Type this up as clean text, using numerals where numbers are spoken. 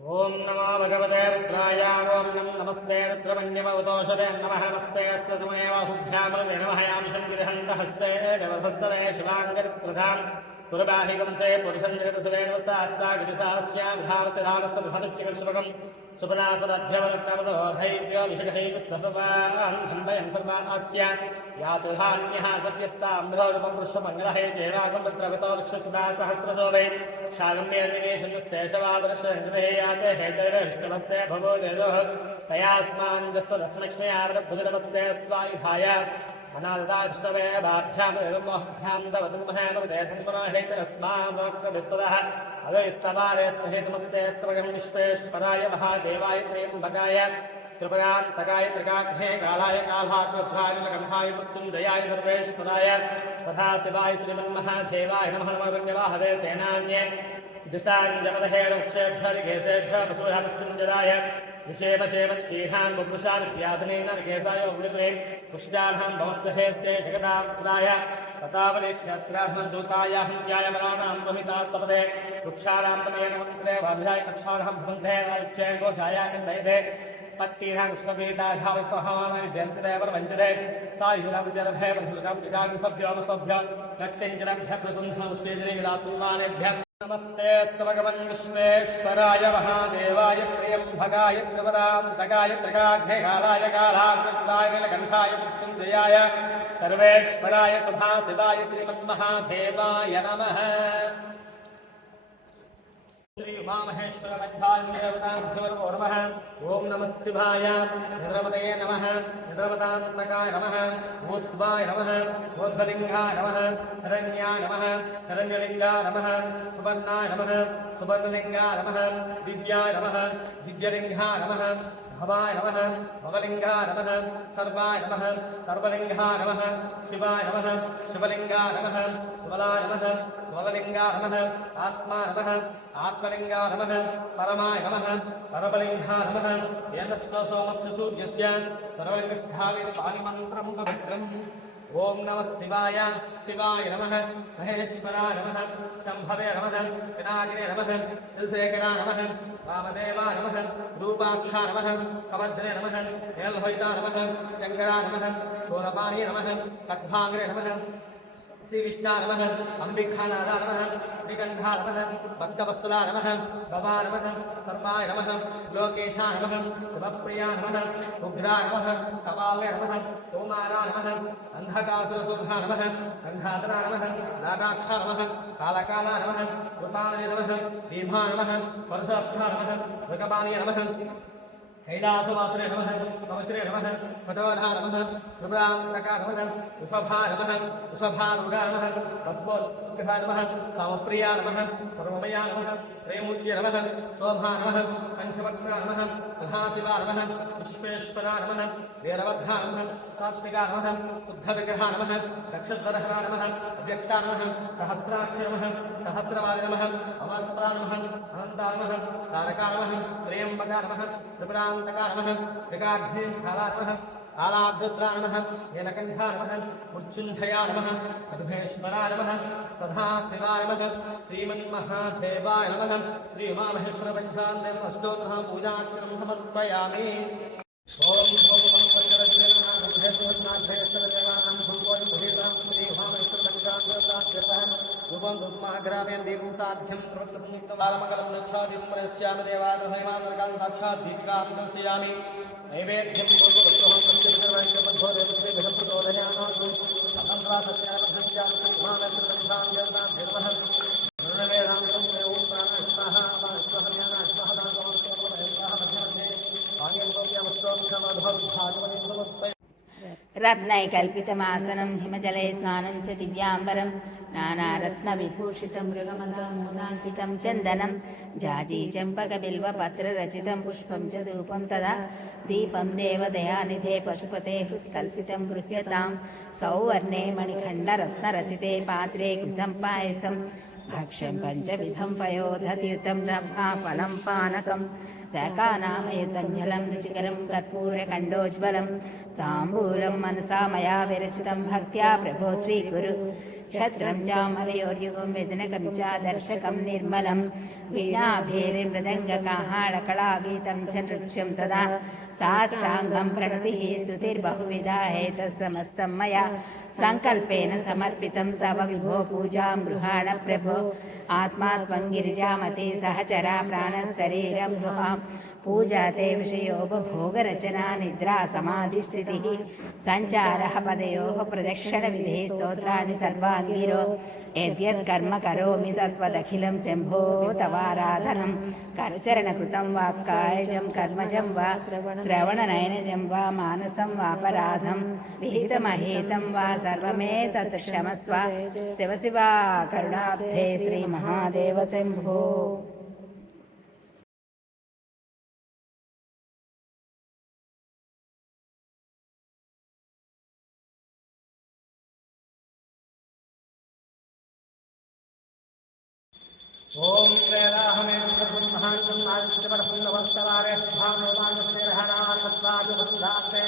ओम नमो भगवते रुद्राय ओम नमस्ते रुद्रमन्यमवतोषवे नमः नमस्ते स्तुतमेवाहुभ्यामृते नमः यामिषं गृहन्तहस्ते व्यवधस्तवे शिवाङ्गप्रधान् पुरबाहिकंसे पुरुषं जगतसुवेणवसात्तागिरिशास्याविधावस्य रामस्य बृहदश्चिकर्षुभगं सुपनासदध्यवरत्नवदोधैर्य विषगहैकस्तभवान् सम्भयं सर्वास्य यातुधान्यः सत्यस्ताम्भोरुपं पुष्पमङ्गलहे सेवाकं वस्त्रगतो वृक्षसुधा सहस्रशोभे शागम्येशवादर्शे याते हेतैरष्टमस्ते भवो देवः तयास्मान् जस्वदस्मक्ष्मयार्भुजनमस्ते स्वायुधाय अनाददाष्टवे बाभ्यां तवदुमहेतरस्मात्मविस्पदः अवैस्तवारे स्महेतुमस्ते स्त्रगं विश्वेश्वराय महादेवाय त्र्यम्बकाय कृपयान्तकाय त्रिकाग्ने कालाय कालात्मध्राय कंठाय मृत्युञ्जयाय सर्वेश्वराय तथा शिवाय श्रीमन्महादेवाय नमः नमः सेनान्ये दिशाञ्जमदहेणक्षेभ्यर्गेशेभ्य पशुहमस्मिञ्जराय विषेमशेवत्कीहान् बुभुषान् व्याधनेन केसाय उग्लिते पुष्टानां भवस्तहेस्ये जगदाय तथावलेक्षत्राभ्यदूतायां व्यायमनानां प्रमितास्तपदे वृक्षाणां तमेन मन्त्रे वाध्याय कक्षाणां भवन्ते वाच्येङ्गोषायाकन्दयते पत्तीनां कृष्णपीताधावत्वहामविद्यन्तिदेवरवञ्जते स्थायुरविजरभे वसुलकं विजागसभ्योमसभ्य रक्तिञ्जरभ्यकृतुं श्रीजरीविलातुमानेभ्यः नमस्ते भगवन् विश्वेश्वराय महादेवाय त्र्यम्बकाय त्रिपदान्तकाय त्रिकाग्निकालाय कालाग्निकाय नीलकण्ठाय मृत्युञ्जयाय सर्वेश्वराय सदाशिवाय श्रीमन्महादेवाय नमः। श्री उमामहेश्वर नमः। ओम नमः शिवाय निद्रपदये नमः निद्रपदान्तकाय नमः भूत्वाय नमः भूतलिंगाय नमः हिरण्याय नमः हिरण्यलिंगाय नमः सुवर्णाय नमः सुवर्णलिंगाय नमः दिव्याय नमः दिव्यलिंगाय नमः भवाय नमः भवलिंगाय नमः सर्वाय नमः सर्वलिंगाय नमः शिवाय नमः शिवलिंगाय नमः सबलाय नमः सबललिंगाय नमः आत्मा नमः आत्मलिंगाय नमः परमाय नमः परमलिंगाय नमः येनस्य सोमस्य सूर्यस्य सर्वलिंगस्थापित पाणिमन्त्रमुखभद्रम्। ओम नमः शिवाय शिवाय नमः महेश्वराय नमः शंभवे नमः पिनाकिने नमः शिवशेखराय नमः वामदेवाय नमः रूपाक्षाय नमः कवद्रे नमः एलहोइताय नमः शंकराय नमः शूरपाणिये नमः कट्भाङ्ग्रे नमः श्रीविष्णाय नमः अंबिकानाथाय नमः श्रीकण्ठाय नमः भक्तवत्सलाय नमः भवाय नमः सर्वाय नमः लोकेशाय नमः शिवप्रियाय नमः उग्राय नमः कपाले नमः तोमाराय नमः अंधकासुरसूर्धाय नमः गन्धाधराय नमः लाटाक्षाय नमः कालकालाय नमः कृपालये नमः सीमाय नमः परशस्थाय नमः भगवानीय नमः कैलासवासरे नमः पवत्रे नमः कठोराय नमः कृपान्तकाय नमः वृषभाय नमः वृषभारूढाय नमः वस्वोत्कृष्टाय नमः सामप्रियाय नमः सर्वमयाय नमः त्रयमूर्त्यै नमः शोभाय नमः पंचवक्त्राय नमः सदाशिवाय नमः विश्वेश्वराय नमः वीरभद्राय नमः सात्विकाय नमः शुद्धविग्रहाय नमः नक्षत्रधराय नमः अव्यक्ताय नमः सहस्राक्षाय नमः सहस्रवादे नमः अमन्ताय नमः अनन्ताय नमः तारकाय नमः त्र्यम्बकाय नमः त्रिपुरान्तकाय नमः विकाग्ने कालाय नमः कालाद्रुद्राय नमः नीलकण्ठाय नमः मृत्युञ्जयाय नमः सर्वेश्वराय नमः सदाशिवाय नमः श्रीमन्महादेवाय नमः श्री उमामहेश्वरपञ्चान्देव अष्टोत्तरः पूजार्चनं समर्पयामि। ओम दीपं साध्यं प्रवृत्तसंयुक्तबालमङ्गलं लक्षादीपं प्रयस्यामि देवादधैमान्तरकां साक्षात् दीपिकां दर्शयामि नैवेद्यं पूर्ववस्त्रोहं सत्यवितर्वैकबद्धो देवश्री विषप्रचोदयानास्तु स्वतन्त्रा सत्यानसत्यां श्रीमानसर्वंसां जगतां धीर्मः वर्णवेदान्तं ओं प्राणस्वाहा स्वाहा स्वाहा रत्नैकल्पितमासनं हिमजले स्नानं च दिव्याम्बरं नानारत्नविभूषितं मृगमदाङ्कितं चन्दनं जाजीचम्पकबिल्वपत्ररचितं पुष्पं च धूपं तदा दीपं देवदयानिधे पशुपते हृत्कल्पितं गृह्यतां सौवर्णे मणिखण्डरत्नरचिते पात्रे कृतं पायसं भक्ष्यं पञ्चविधं पयोधत्युतं ब्रह्माफलं पानकं शाकानामयुतञ्जलं रुचिकरं कर्पूरकण्डोज्ज्वलं ताम्बूलं मनसा मया विरचितं भक्त्या प्रभो स्वीकुरु ఛత్రం చామరయోర్యుగం వ్యజనకం చాదర్శకం నిర్మలం వీణాభేరిమృదంగకాహాళకళాగీతం చ నృత్యం తదా సాష్టాంగం ప్రణతిः స్తుతిర్బహువిధా ఏతత్సమస్తం మయా సంకల్పేన సమర్పితం తవ విభో పూజాం గృహాణ ప్రభో ఆత్మా త్వం గిరిజామతి సహచరా ప్రాణశరీరం గృహాం పూజా తే విషయోపభోగరచనా నిద్రా సమాధిస్థితిः సంచారः పదయోः ప్రదక్షిణవిధిः స్తోత్రాన్ని సర్వాంగిరో యద్యత్కర్మ కరోమి తత్వదఖిలం శంభో తవారాధనం కరచరణకృతం వా కాయజం కర్మజం వా శ్రవణనయనజం వా మానసం వాపరాధం విహితమహితం వా సర్వమేతత్ క్షమస్వ శివ శివ కరుణాబ్ధే శ్రీ మహాదేవ శంభో. ఓం వేదాహమేంద్రబ్రహ్మాండమాదిత్యపరపుండవస్తవారే భానుమానసేరహణాన్వత్వాదిబంధాతే